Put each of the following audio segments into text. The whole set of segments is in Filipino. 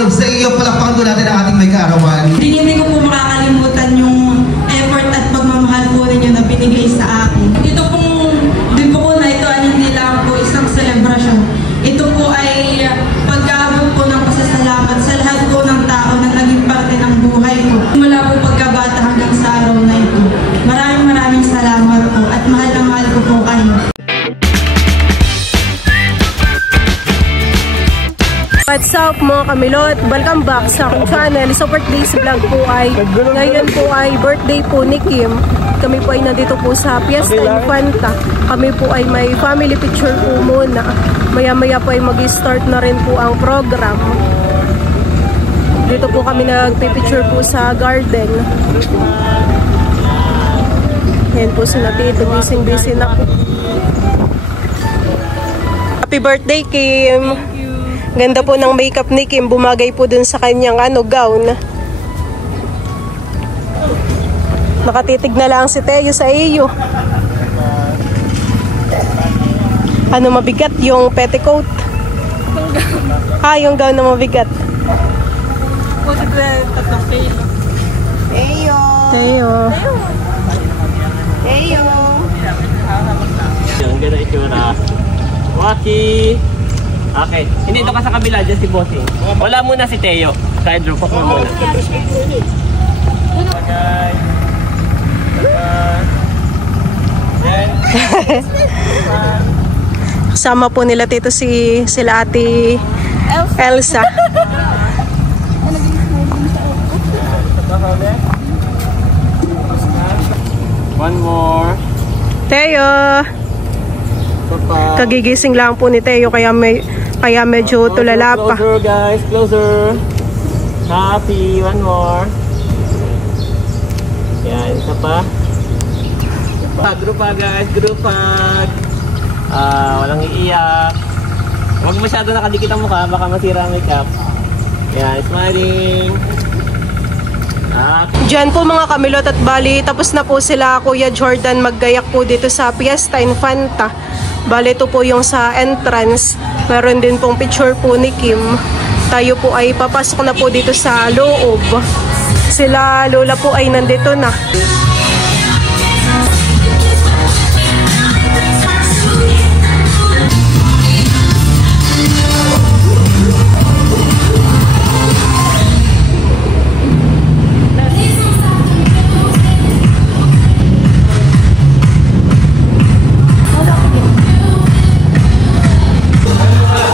nakakalob sa iyo. Palakpakan po natin ang ating may kaarawan. Hindi ko po makakalimutan yung effort at pagmamahal po ninyo na binigay sa akin. Ito pong dibuko na ito ay hindi lang po isang selebrasyon. Ito po ay pag-aabot po ng pasasalamat sa lahat po ng tao na naging parte ng buhay ko. Mula po pagkabata hanggang sa araw na ito. Maraming salamat po at mahal na mahal ko po kayo. What's up mga kamilot? Welcome back sa aking channel. So birthday's vlog po ay ngayon po ay birthday po ni Kim. Kami po ay nandito po sa Fiesta Infanta. Kami po ay may family picture po muna. Maya-maya po ay mag-start na rin po ang program. Dito po kami nagpipicture po sa garden. Ayan po si Natito. Busy na po. Happy birthday, Kim! Ganda po ng makeup ni Kim. Bumagay po dun sa kanyang gown. Nakatitig na lang si Teo sa iyo. Ano mabigat? Yung petticoat? Yung gown na mabigat. Teo. Ang ganda itsura. Waki! Okay. Hindi, ito ka sa kabila. Dyan si Bossing. Wala muna si Teo. Side row. Pakul muna. Kasama po nila tito sila ate Elsa. One more. Teo. Kagigising lang po ni Teo kaya medyo tulala pa. Closer guys, closer. Happy, one more. Yan, isa pa. Group hug guys, group hug. Walang iiyak. Huwag masyado nakadikit ang mukha, baka masira ang makeup. Yan, smiling. Diyan po mga kamilot at bali, tapos na po sila Kuya Jordan maggayak po dito sa Fiesta Infanta. Bali, ito po yung sa entrance. Meron din pong picture po ni Kim. Tayo po ay papasok na po dito sa loob. Sila Lola po ay nandito na.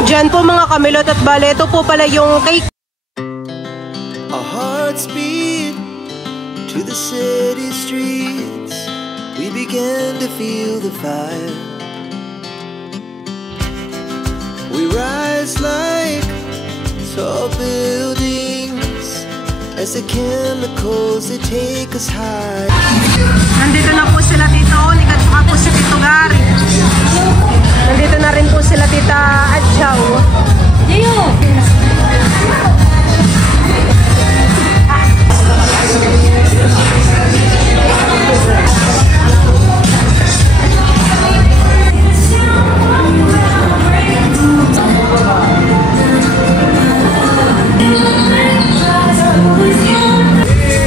Diyan po mga kamilot at bale, ito po pala yung cake. Our hearts beat to the city streets. We began to feel the fire. We rise like tall buildings as the chemicals they take us high. Nandito na po sila Tito Onik at saka po si Tito Gary. Nandito na rin po sila Tita Adjaw.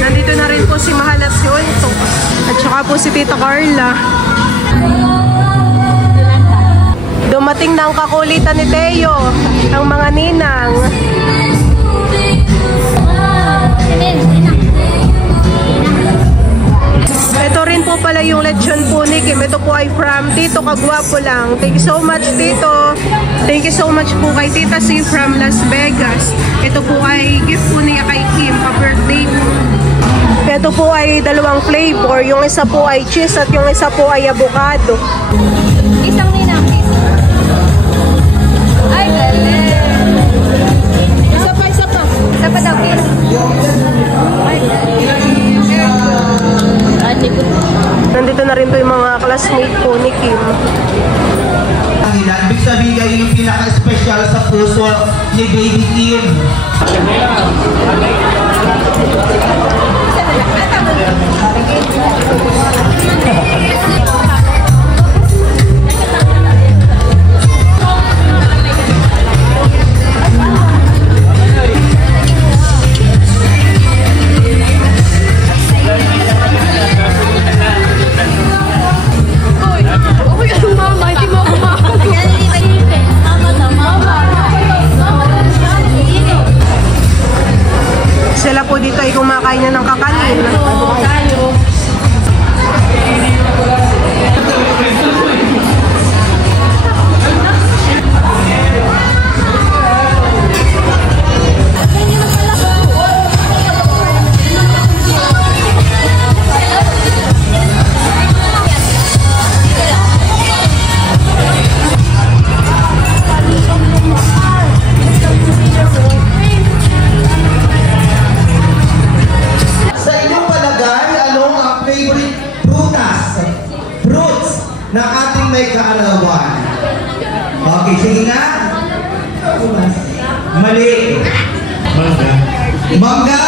Nandito na rin po si Mahal at si Unto. At saka po si Tita Carla. Dumating na ang kakulitan ni Teo, ang mga ninang. Ito rin po pala yung lechon po ni Kim. Ito po ay from Tito Kagwapo lang. Thank you so much, Tito. Thank you so much po kay Tita C from Las Vegas. Ito po ay gift po niya kay Kim, pa-birthday po. Ito po ay dalawang flavor. Yung isa po ay cheese at yung isa po ay avocado. Isang ninang, please. Ay, galing. Isa pa. Isa pa daw, please. Ay, galing. Nandito na rin po yung mga classmate po ni Kim. Ang ilan, big sabihin kayo yung pinaka-special sa puso ni Baby Kim. Sila po dito ay kumakain na ng kakanin. Sa inyong palagay, ano ang favorite fruits na ating may kaarawan? Okay, sige nga. Mali. Mangga.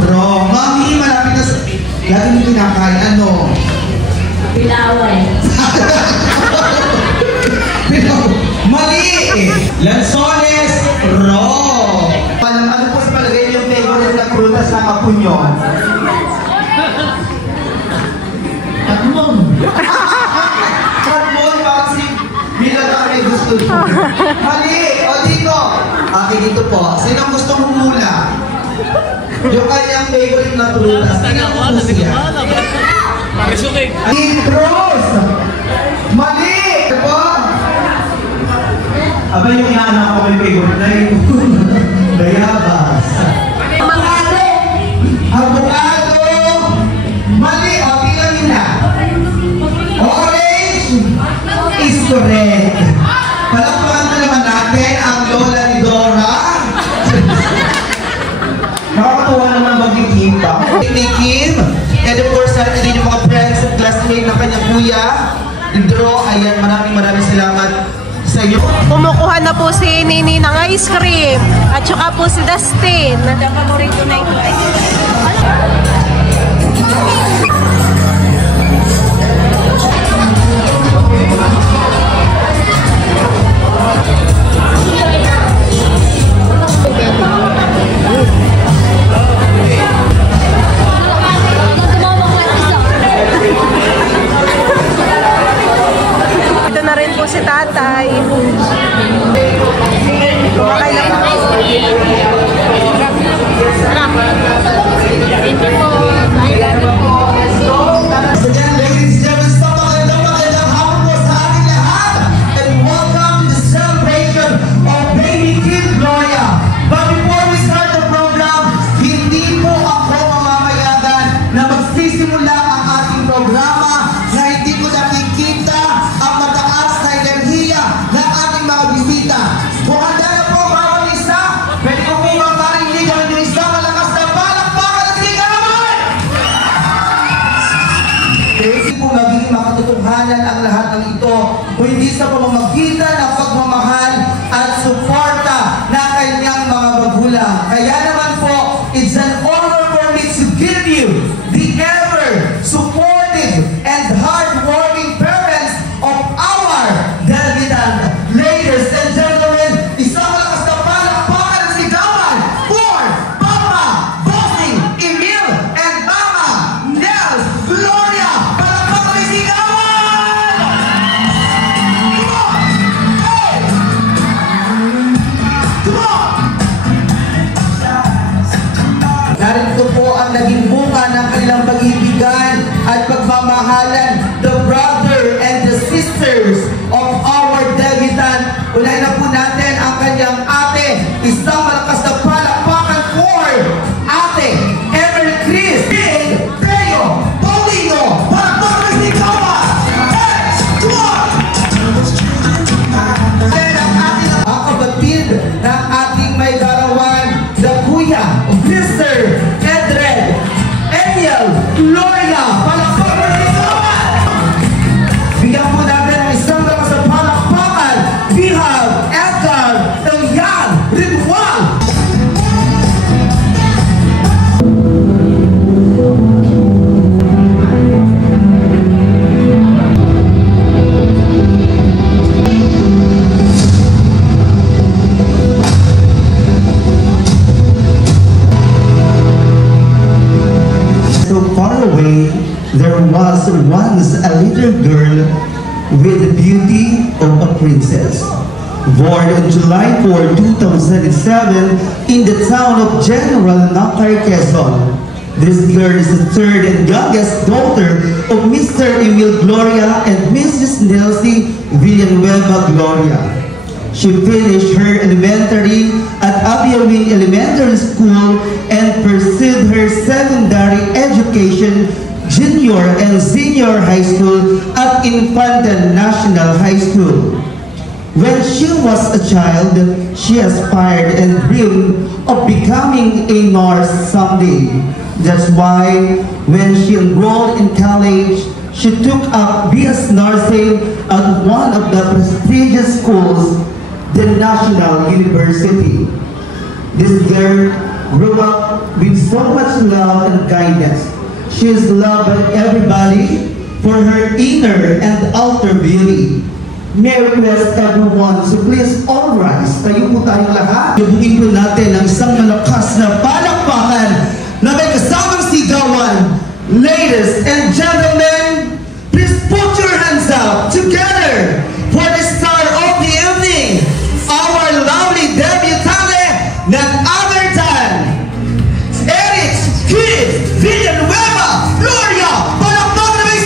Wrong. Mami, malapit na sa... Lagi mo kinakain. Ano? Pilaway. Mali. Lansones. Wrong. Ano po sa palagay niyo yung favorite na prutas ng apo nyo? Katmon. Katmon, bakit si Mila may gusto nyo? Mali. O dito. Okay, dito po. Sinong gusto humula? Yung kanyang favorite na prutas. Tingnan mo po siya. Citrus. Mali. Po. Aba yung inaanak ko may favorite na yun. Bayabas. Avocado. Mali. O, tingnan nyo na. Orange is correct. Palakpakan na naman natin ang lola ni Dora. Nakakatuwa naman magkikita. Ni Kim. And of course, natin din yung mga friends at classmates ng kanyang kuya. Draw. Ayan, maraming salamat sa iyo. Kumukuha na po si Nini ng ice cream. At saka po si Dustin. Paborito na ito ay. Ito na rin po si tatay. Kumakain na po. So again, ladies and gentlemen, magandang hapon po sa ating lahat. And welcome to the celebration of Baby Kim Gloria. But before we start the program, hindi po ako mamamayagan na magsisimula ang ating programa na hindi ko nakikita ang mataas na enerhiya ng ating mga bisita. Kung handa na po bawat isa, pwede ko po marinig ang inyong isang malakas na palakpakan at sigawan! Hindi po magiging makatotohanan ang lahat ng ito kung hindi sa pamamagitan ng pagmamahal at suporta ng kanyang mga magulang. Kaya naman po, it's an honor for me to give you the ever supportive and hard-working parents of our Davidan. Ladies and gentlemen, isang malakas na palakpakan at sigawan for Papa Bossing Emil and Mama Nels Gloria. Palakpakan at sigawan! Come on! Hey! Come on! Narito po ang naging bunga ng kanilang pag-ibigan at pagmamahalan, the brother and the sisters of our Davidan. Unahin na po natin ang kanyang ate. Isang malakas na palakpakan for ate Emery Chris Teo Paulino. Palakpakan si Kawa! Hey! Come on! At ang ating kabatid ng ating may garawan, the Kuya Mr. Edred Emil Gloria. Palakpakan si Kawa! Bigyan po natin ang isang malakas na palakpakan. We have Edgar Elian Rinwal. So far away, there was once a little girl with the beauty of a princess. Born on July 4, 2007 in the town of General Nakar, Quezon. This girl is the third and youngest daughter of Mr. Emil Gloria and Mrs. Nelsie Villanueva Gloria. She finished her elementary at Abiawing Elementary School and pursued her secondary education, junior and senior high school at Infanta National High School. When she was a child, she aspired and dreamed of becoming a nurse someday. That's why when she enrolled in college, she took up BS Nursing at one of the prestigious schools, the National University. This girl grew up with so much love and kindness. She is loved by everybody for her inner and outer beauty. May I request everyone to please all rise. Tayo po tayong lahat. Ibuhin po natin ang isang malakas na palakpakan na may kasamang sigawan. Ladies and gentlemen, please put your hands up together for the star of the evening, our lovely debutante, none other than Eric Villanueva Gloria. Palakpakan na may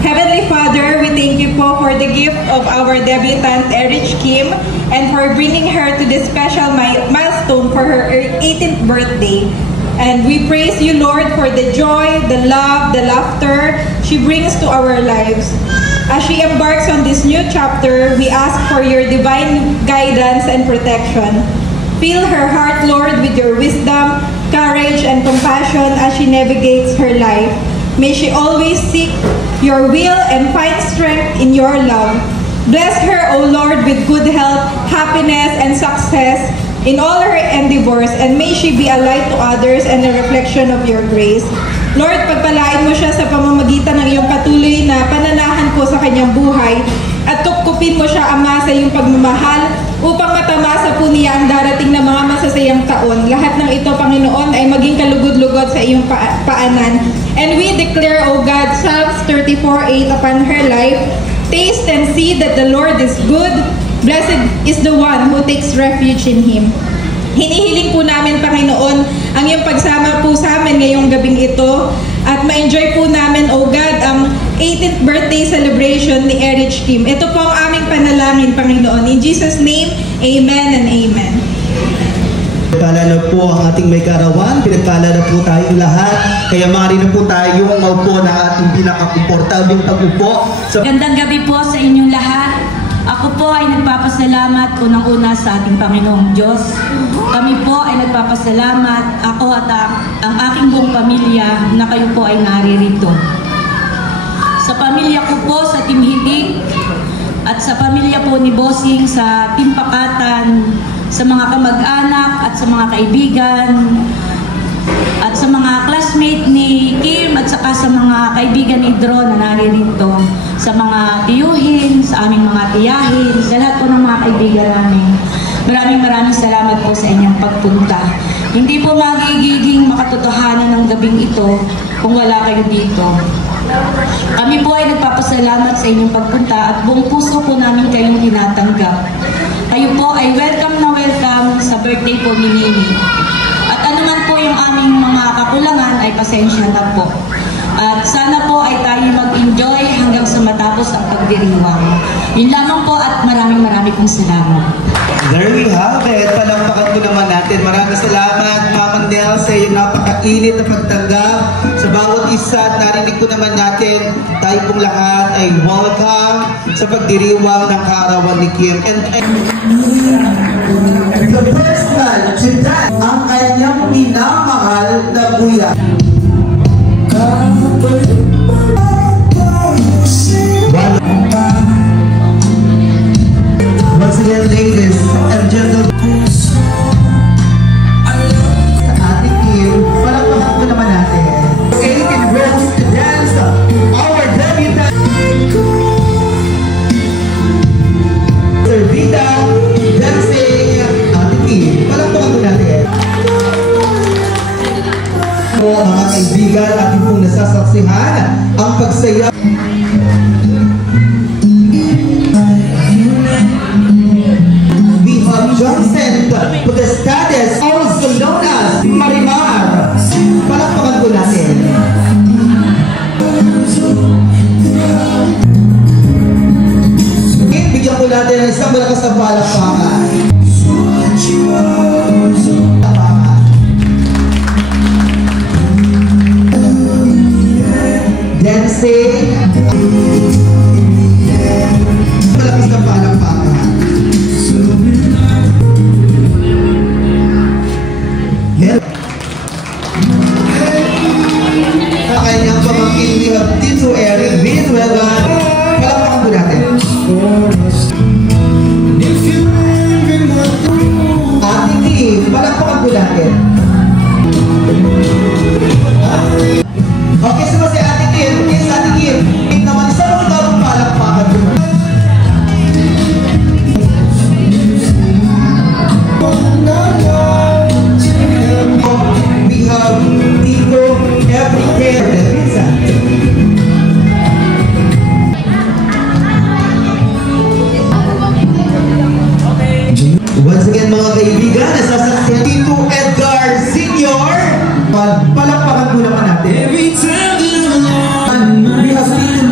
Heavenly Father, we thank you po for the gift of our debutante Eric Kim and for bringing her to this special milestone for her 18th birthday. And we praise you, Lord, for the joy, the love, the laughter she brings to our lives. As she embarks on this new chapter, we ask for your divine guidance and protection. Fill her heart, Lord, with your wisdom, courage, and compassion as she navigates her life. May she always seek your will and find strength in your love. Bless her, O Lord, with good health, happiness, and success in all her endeavors, and may she be a light to others and a reflection of your grace. Lord, pagpalain mo siya sa pamamagitan ng iyong patuloy na pananahan po sa kanyang buhay at tukupin mo siya, Ama, sa iyong pagmamahal upang matamasa po niya ang darating na mga masasayang taon. Lahat ng ito, Panginoon, ay maging kalugod-lugod sa iyong paanan. And we declare, O God, Psalms 34:8 upon her life, taste and see that the Lord is good. Blessed is the one who takes refuge in Him. Hinihiling po namin, Panginoon, ang iyong pagsama po sa amin ngayong gabing ito at ma-enjoy po namin, O God, ang 18th birthday celebration ni Eric Kim. Ito po ang aming panalangin, Panginoon. In Jesus' name, Amen and Amen. Pinagpala na po ang ating may karawan, pinagpala na po tayong lahat, kaya maaari na po tayong maupo ng ating pinaka-komportabling pag-upo. Gandang gabi po sa inyong lahat. Ako po ay nagpapasalamat unang-una sa ating Panginoong Diyos. Kami po ay nagpapasalamat, ako at ang aking buong pamilya, na kayo po ay naririto. Sa pamilya ko po sa Timhilig at sa pamilya po ni Bossing sa Timpakatan, sa mga kamag-anak at sa mga kaibigan, at sa mga classmate ni Kim at saka sa mga kaibigan ni Dro na naririto, sa mga tiyuhin, sa aming mga tiyahin, sa lahat po ng mga kaibigan namin. Maraming salamat po sa inyong pagpunta. Hindi po magiging makatotohanan ng gabing ito kung wala kayo dito. Kami po ay nagpapasalamat sa inyong pagpunta at buong puso po namin kayong tinatanggap. Kayo po ay welcome na welcome sa birthday po ni Nini. At anuman po yung aming mga kakulangan ay pasensya na po. At sana po ay tayo mag-enjoy hanggang sa matapos ang pagdiriwang. Yun lamang po at maraming pong salamat. There we have it. Palampakan po naman natin. Maraming salamat, Mama Nel, sa iyong napakainit na pagtanggap sa bawat isa. Narinig ko naman natin, tayo pong lahat ay welcome sa pagdiriwang ng kaarawan ni Kim. And the personal today, ang kanyang minamahal na kuya. Once again, ladies and gentlemen, sa ating Kim, palakpakan po naman natin. Okay, in Rose to dance, our debutant, Sir Vita, dancing, ating Kim. Palakpakan po natin. Po, mga kaibigan, ating pong nasasaksihan ang pagsaya. Johnson Potestades, also known as Marimar. Palakpakan po natin. Bigyan po natin ng isang malakas na palakpakan. Dancing. Malakas na palakpakan. Kanyang pamangkin ni Tito Eric Vizuela. Palakpakan po natin. Ating Kim, palakpakan po natin. Okay, so si Ating Kim, yes, Ating Kim. Kim naman, isa lang daw palakpakan po. We have Tito Everyday Pizza. Once again, mga kaibigan, nasasaksihan Tito Edgar Sr. Palakpakan po naman natin. We have Tito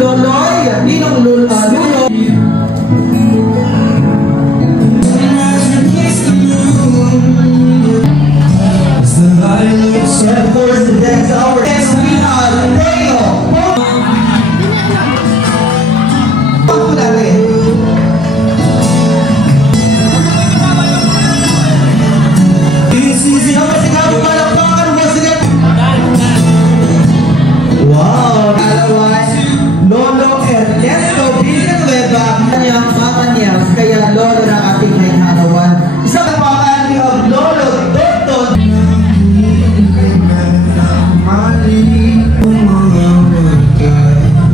Loloy, Ninong Lolo. And of course, that's our next we have Rayo. Pagpo natin. Wow! Alawan, Lolo Ernesto Villanueva. Kanyang mama niya, kaya Lolo ng ating may harawan. Isang kapangalan ni Lolo Dotton.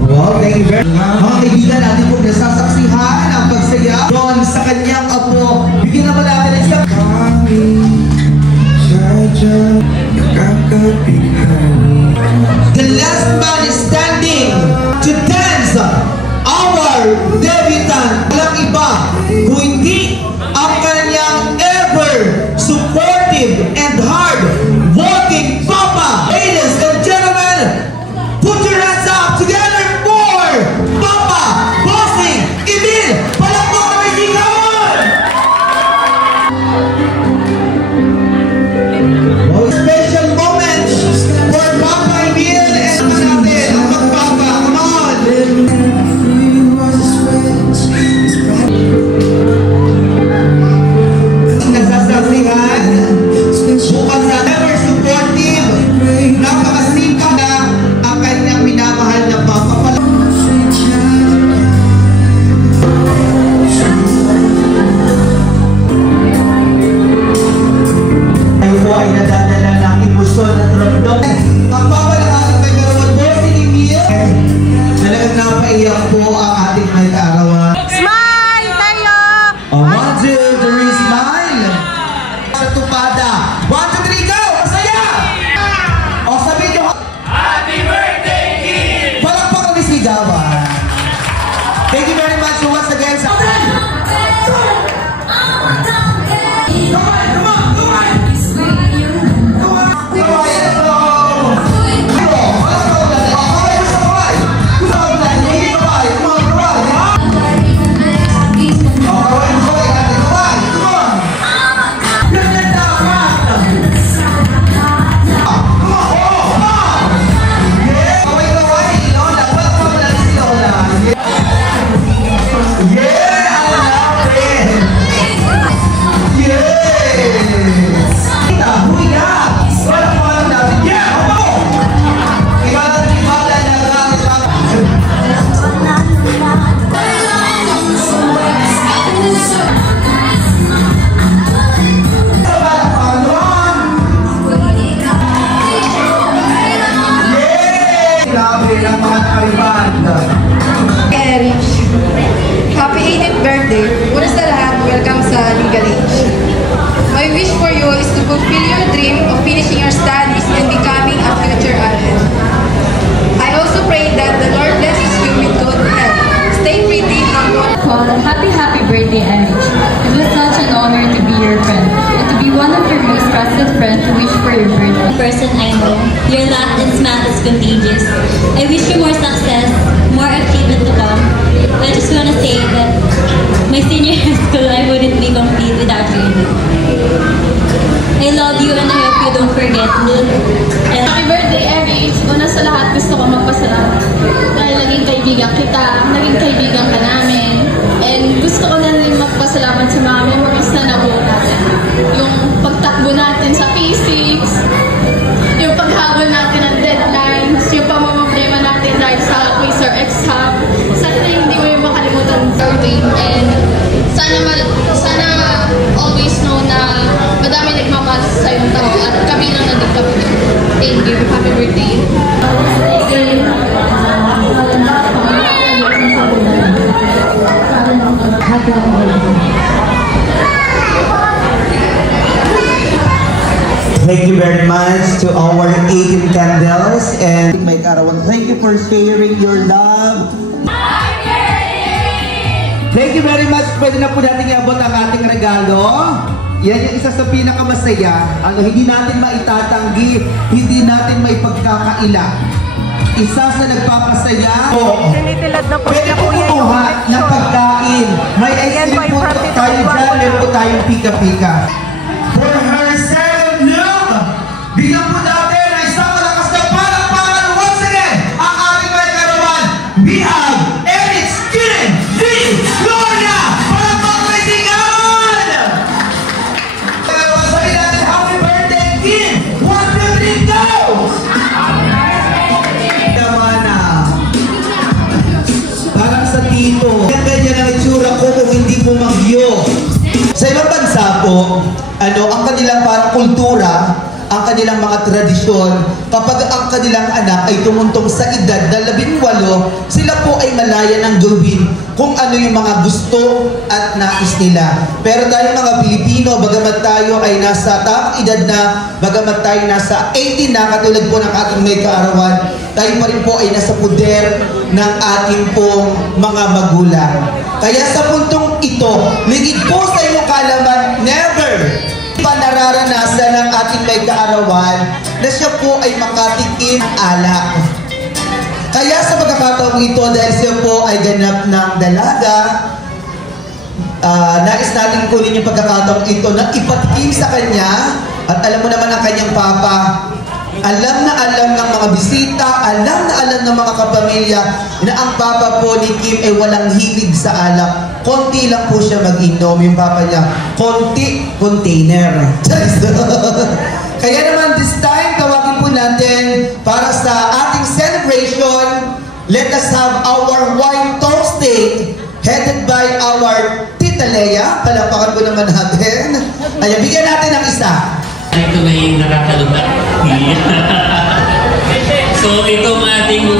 Wow, thank you very much. Mga kaibigan natin po nasasaksihan ang pagsaya doon sa kanyang apo. Bigyan naman natin ng isang the last man is standing to dance our debutant. Walang iba kung hindi ang kanyang ever supportive and hard working papa. Ladies and gentlemen, put your hands up together for Papa Bossing Emil. Palakpakan kami sigawan! Oh, special moment for Papa Emil and natin ang magpapa. Come on! Nasasaksihan bukas sa ever supportive, napakasipag na ang kanyang minamahal na papa. My wish for you is to fulfill your dream of finishing your studies and becoming a future adult. I also pray that the Lord blesses you with good health. Stay pretty from Happy birthday, Erich. It was such an honor to be your friend and to be one of your most trusted friends to wish for your birthday. Person I know, your laugh and smile is contagious. I wish you more success, more achievement to come. I just want to say that my senior high school, I wouldn't be complete without you. I love you and I hope you don't forget me. And Happy birthday, Erich! Una sa lahat, gusto ko magpasalamat. Dahil naging kaibigan kita, naging kaibigan ka namin. And gusto ko na rin magpasalamat sa mga memories na nabuo natin. Yung pagtakbo natin sa physics, yung paghabol natin ng deadlines, yung pamamblema natin dahil sa quiz or exam. Sana hindi mo yung makalimutan birthday. And sana always know na madami nagmamahal sa iyong tao at kami lang naging kami. Thank you. Happy birthday. Thank you very much to our 18 candles and my Karawan. Thank you for sharing your love. Thank you very much. Pwede na po natin iabot ang ating regalo. Yan yung isa sa pinakamasaya. Hindi natin maitatanggi, hindi natin maipagkakaila. Isa sa nagpapasaya. Pwede po kumuha ng pagkain. May ice cream po tayo dyan. Meron po tayong pika-pika. For her second look, bigyan po natin ang isang malakas na palakpakan. Once again, ang ating may karawan. We have Erich Kim D. Gloria! Palakpak may tingan! Sabi natin, happy birthday, Kim! 1, 2, 3, go! Naman na. Parang sa tito. Ganyan ang itsura ko kung hindi bumagyo. Sa ibang bansa po, ang kanilang parang kultura, ang kanilang mga tradisyon, kapag ang kanilang anak ay tumuntong sa edad na 18, sila po ay malaya ng gawin kung ano yung mga gusto at nais nila. Pero tayo mga Pilipino, bagamat tayo ay nasa tamang edad na, bagamat tayo nasa 18 na, katulad po ng ating may kaarawan, tayo pa rin po ay nasa poder ng ating pong mga magulang. Kaya sa puntong ito, ligid po sa inyong kaalaman, never pa nararanasan ng ating may kaarawan na siya po ay makatikim alak. Kaya sa pagkakataong ito, dahil siya po ay ganap ng dalaga, nais natin kunin yung pagkakataong ito na ipatikim sa kanya. At alam mo naman ang kanyang papa, alam na alam ng mga bisita, alam na alam ng mga kapamilya na ang papa po ni Kim ay walang hilig sa alak. Konti lang po siya mag-inom, yung papa niya. Konti, container. Kaya naman this time, tawagin po natin para sa ating celebration, let us have our wine toasting headed by our Tita Lea. Palapakan po naman natin. Ayan, bigyan natin ng isa. Ito na yung nakakalungat. So, itong ating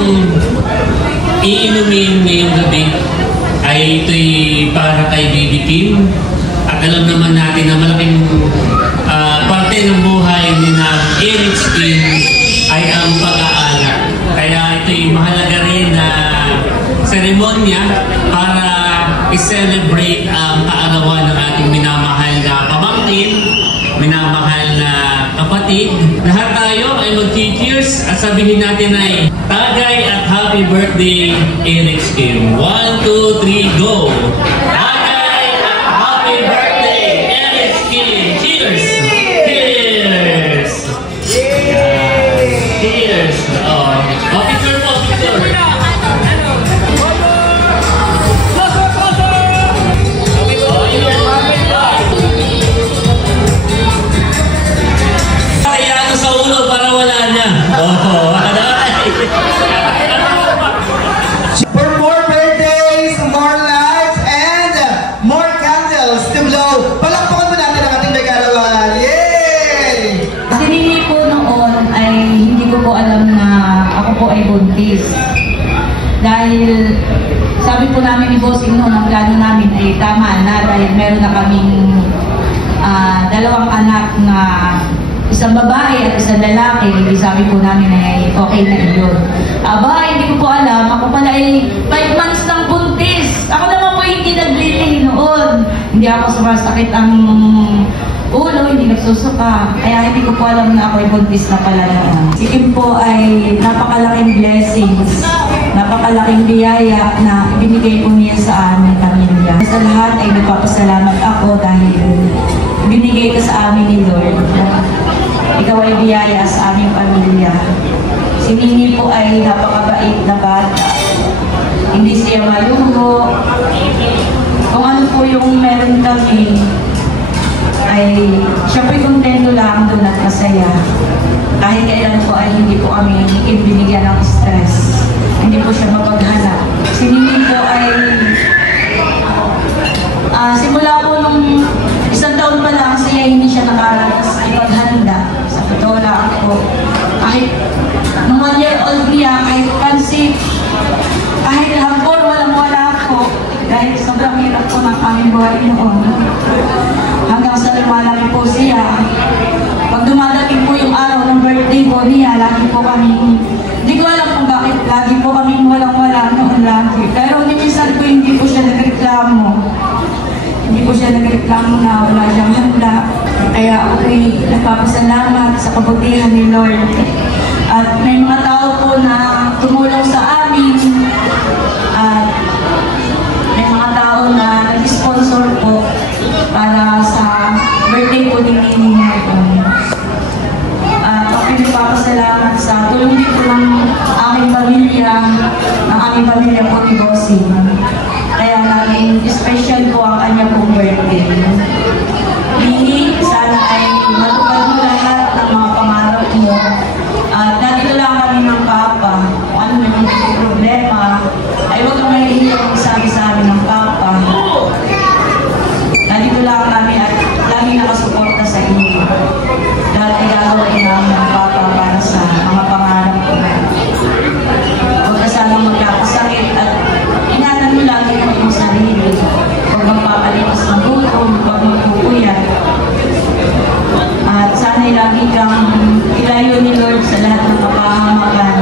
iinumin ngayong gabi ay ito'y para kay Baby Kim. At alam naman natin na malaking parte ng buhay ni na Erich Kim ay ang pag-aalak. Kaya ito'y mahalaga rin na seremonya para i-celebrate ang kaarawan ng ating minamahal na pamangkin, minamahal na kapatid. Lahat tayo ay mag-cheers at sabihin natin ay tagay at happy birthday, Erich Kim. 1, 2, 3, go! Tagay at happy birthday, Erich Kim! Cheers! Cheers! Cheers! Picture po, picture! Sa ulo para wala na. For more birthdays, more lights, and more candles to blow. Palakpakan mo natin ang ating may kaarawan. Yay! Sinili po noon ay hindi ko po alam na ako po ay buntis. Dahil sabi po namin ni Boss Ino, ang plano namin ay tama na dahil meron na kaming dalawang anak na isang babae at isang lalaki, sabi po namin ay okay na yun. Hindi ko po alam, ako pala ay 5 months ng buntis. Ako naman po hindi naglilihi noon. Hindi ako sumasakit ang ulo, hindi nagsusuka. Kaya hindi ko po alam na ako ay buntis na pala noon. Si Kim po ay napakalaking blessings, napakalaking biyaya na ibinigay po niya sa aming pamilya. Sa lahat ay nagpapasalamat ako dahil binigay ka sa amin ni Lord. Ikaw ay biyaya sa aming pamilya. Si Nini po ay napakabait na bata. Hindi siya maluho. Kung ano po yung meron kami, ay siya po'y kontento lang doon at masaya. Kahit kailan po ay hindi po kami binigyan ng stress. Hindi po siya mapaghanap. Si Nini po ay simula po nung 1 taon pa lang siya, hindi siya nakaranas ipaghanda. Sa totoo lang po. Kahit nung 1 year old niya, kahit pansit, kahit hapon, walang-wala po. Dahil sobrang hirap po ng aming buhay noon. Hanggang sa lumalaki po siya. Pag dumadating po yung araw ng birthday po niya, lagi po kami, hindi ko alam kung bakit, lagi po kami walang-wala noon lagi. Pero minsan po hindi po siya nagreklamo. Hindi po siya nagreklamo na wala siyang handa. Kaya ako ay nagpapasalamat sa kabutihan ni Lord. At may mga tao po na tumulong sa amin. At may mga tao na nag-sponsor po para sa birthday po ni Nini ngayon. Ako ay nagpapasalamat sa tulong din po ng aming pamilya po ni Bossing. Kaya namin special po ang kanya pong birthday. Nini, sana ay matupad mo lahat ng mga pangarap mo. At nandito lang kami ng Papa. Kung ano naman yung problema, ay huwag kang mahihiyang sabi sa amin ng Papa. Nandito lang kami at lagi nakasuporta sa inyo. Dahil ay gagawin namin ng Papa para sa mga pangarap ko. Huwag ka sana magkakasakit at ingatan mo lagi ang iyong sarili. Huwag magpapalipas ng gutom, huwag magpupuyat. At sana'y lagi kang ilayo ni Lord sa lahat ng kapahamakan.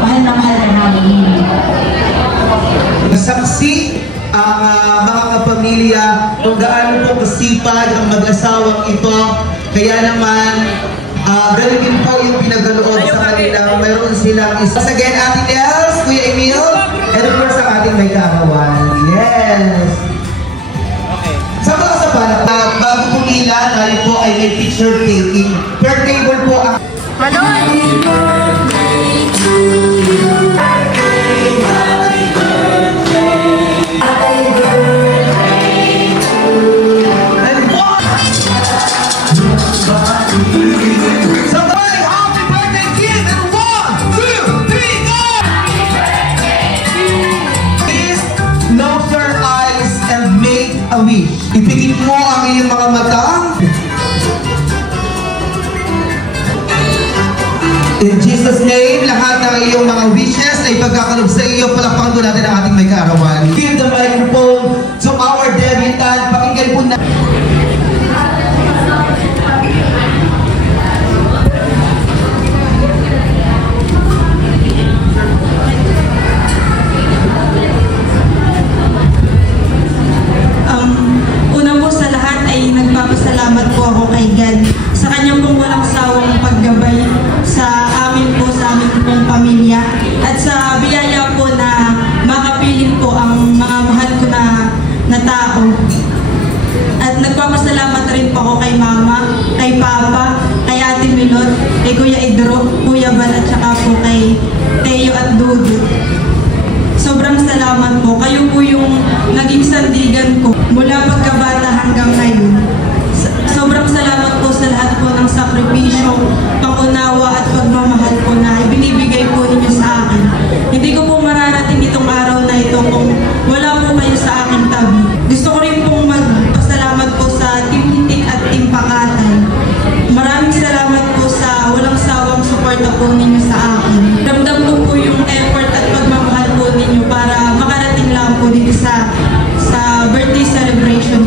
Mahal na mahal na namin. Saksi ang mga kapamilya kung gaano po kasipag ang mag-asawang ito. Kaya naman, ganun din po yung pinagkaloob sa kanila. Mayroon silang isa. Again, Ate Nels, Kuya Emil, and of course ang ating may kaarawan. Yes! Sa mga sapat, bago pumila, tayo po ay may picture taking. Per table po ang... Ipigit mo ang iyong mga mata. In Jesus' name, lahat ng iyong mga wishes ay pagkakalob sa iyo. Palakpakan po natin ang ating may kaarawan. Give the microphone to our debutant. Pakinggan po na. Nagpapasalamat po ako kay God sa kanyang pong walang sawang paggabay sa amin po, sa amin pong pamilya at sa biyaya po na makapiling po ang mga mahal ko na tao. At nagpapasalamat rin po ako kay Mama, kay Papa, kay Ate Milot, kay Kuya Idro, Kuya Bal at saka po kay Teo at Dudu. Sobrang salamat po. Kayo po yung naging sandigan ko mula pagkabata hanggang ngayon. Sobrang salamat po sa lahat po ng sakripisyo, pangunawa at pagmamahal po na ibinibigay po ninyo sa akin. Hindi ko po mararating itong araw na ito kung wala po kayo sa aking tabi. Gusto ko rin pong magpasalamat po sa Team Hintik at Team Pakatan. Maraming salamat po sa walang sawang suporta po ninyo sa akin. Ramdam ko po yung effort at pagmamahal po ninyo para makarating lang po dito sa birthday celebration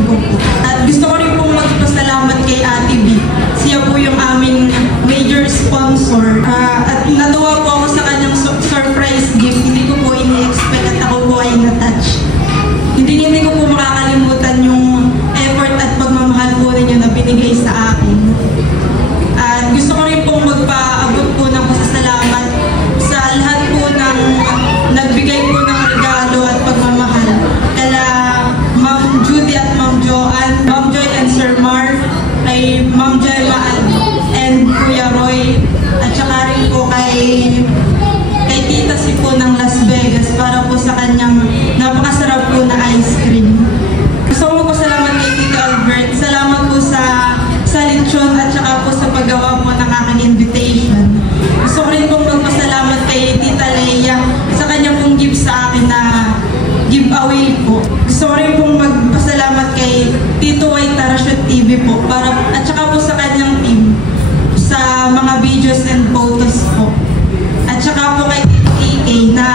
Tito White Tarashoot TV po, at saka po sa kanyang team, sa mga videos and photos po. At saka po kay Tito AK na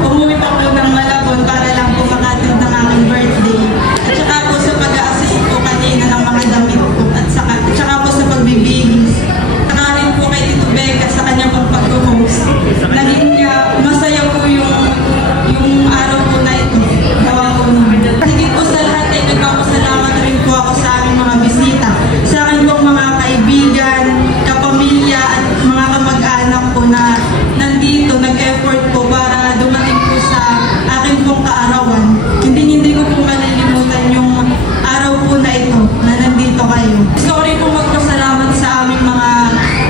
umuwi pa po ng Malabon para lang po makatid ng aking birthday. At saka po sa pag-a-assist po kanina ng mga damit po. At saka po sa pagbibigis. Saka rin po kay Tito Becca sa kanyang pag-host. Naging masaya po yung araw po na ito. Gawa po namin. Higit po sa lahat ay nagpapasalamat rin po ako sa aming mga bisita. Sa akin pong mga kaibigan, kapamilya at mga kamag-anak po na nandito, nag-effort po para dumating po sa akin pong kaarawan. Hindi ko po malilimutan yung araw po na ito na nandito kayo. Gusto ko rin po magpasalamat sa aming mga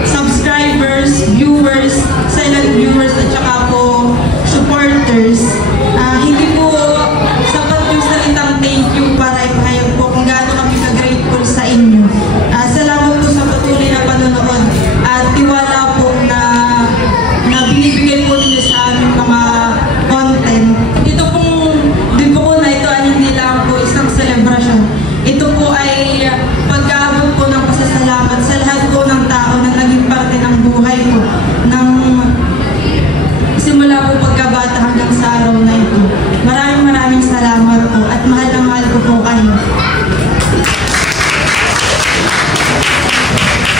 subscribers, viewers, silent viewers at saka po supporters. Hindi po sapat yung salitang thank you para ipahayag po kung gaano kami ka-grateful sa inyo. Salamat po sa patuloy na panonood at tiwala po na binibigay po ninyo sa aming mga content. Ito pong dibuko na ito ay hindi lang po isang celebration. Ito po ay pag-aabot po ng pasasalamat sa lahat po ng tao na naging parte ng buhay ko. Simula po pagkabata hanggang sa araw na ito. Maraming salamat po at mahal na mahal ko po kayo.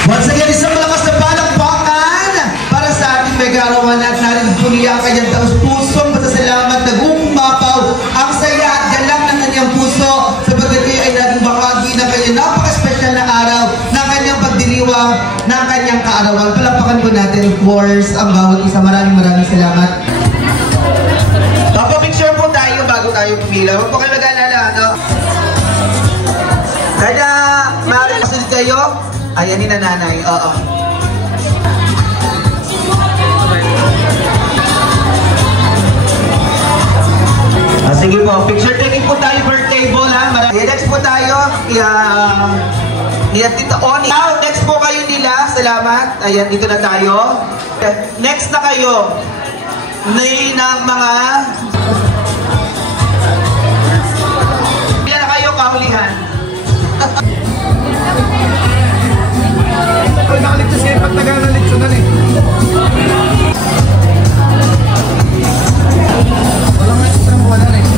Once again, isang malakas na palakpakan para sa ating megarawan at narin po niya ang kanyang taus-pusong pasasalamat na gumapaw ang saya at galang ng kanyang puso sapagkat kayo ay naging bahagi ng kanyang napaka-special na araw ng kanyang pagdiriwang ng kanyang kaarawan. Palakpakan po natin, of course, ang bawat isa. Maraming salamat. Picture po tayo bago tayo pumila. Huwag po kayo mag-alala, ano? Kaya, masunod kayo. Ayan ni nanay, oo. Sige po, picture taking po tayo, birthday ball ha. Next po tayo, Tita Oni. Now, next po kayo nila, salamat. Ayan, dito na tayo. Next na kayo, ng mga... Yan na kayo, kahulihan. Nakaligtas kayo pag nag-alitsunan eh. Walang extra mo, wala na eh.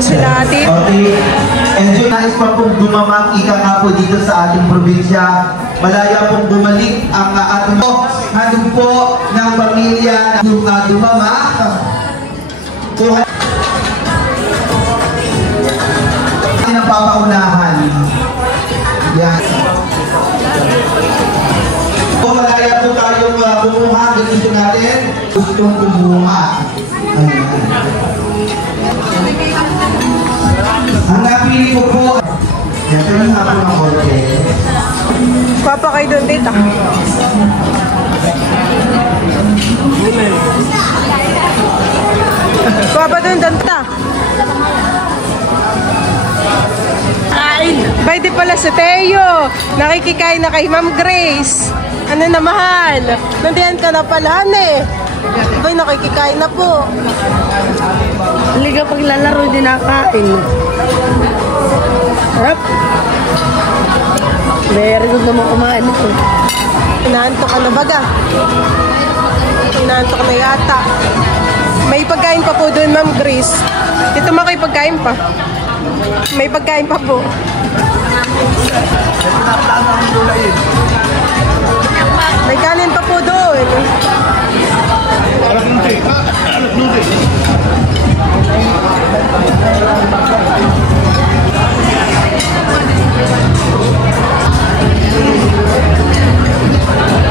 sila atin. Okay. Enjoy. Nais pa pong dumamang ika nga po dito sa ating probinsya. Malaya pong bumalik ang ating handog po ng pamilya ng dumamak. Ang papaunahan. Yan. Kung malaya po tayong bumuha, ganito natin, gustong bumuha. Ayan. Ang napili ko po, yan, pero nga po ng konti. Papa kayo doon, tita. Papa doon, danta. Pwede pala si Teo. Nakikikain na kay Ma'am Grace. Ano na, mahal? Nandiyan ka na pala, eh. Abay, nakikikain na po. Liga paglalaro din nakain. Harap. Very good naman kumain ito. Inaantok ka na baga? Inaantok na yata. May pagkain pa po doon, Ma'am Grace. Dito mo kayo pagkain pa. May pagkain pa po. May kanin pa po doon.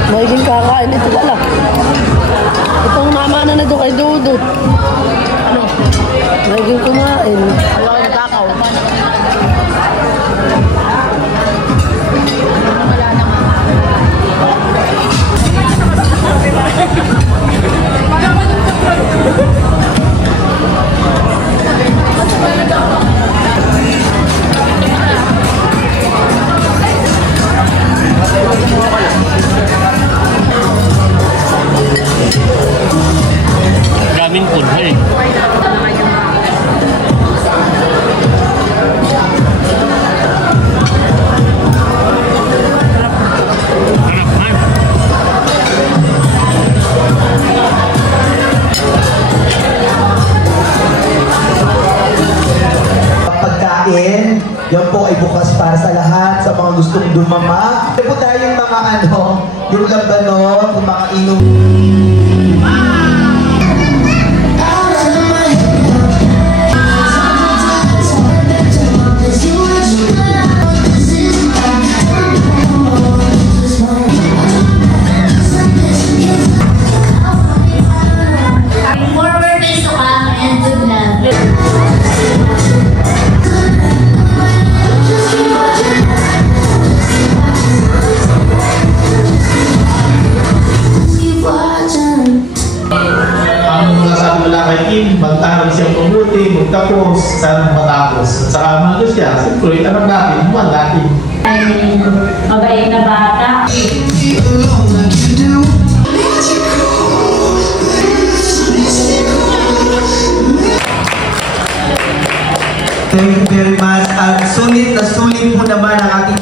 Magiging kakain ito pala. Itong mama na doon kay Dodo. Ano? Magiging kumain. Ayaw kayo nakakaw. Daming punhay. Pagkain, yan po ay bukas para sa lahat, sa mga gustong dumama. Ito po tayong mga yung labanon, yung mga inom. Magtahan siyang mabuti, magtapos, sana matapos. At saka mahalo siya, siyempre, anak natin, mahal natin. Mabait na bata. Thank you very much. At sulit na sulit po naman ang ating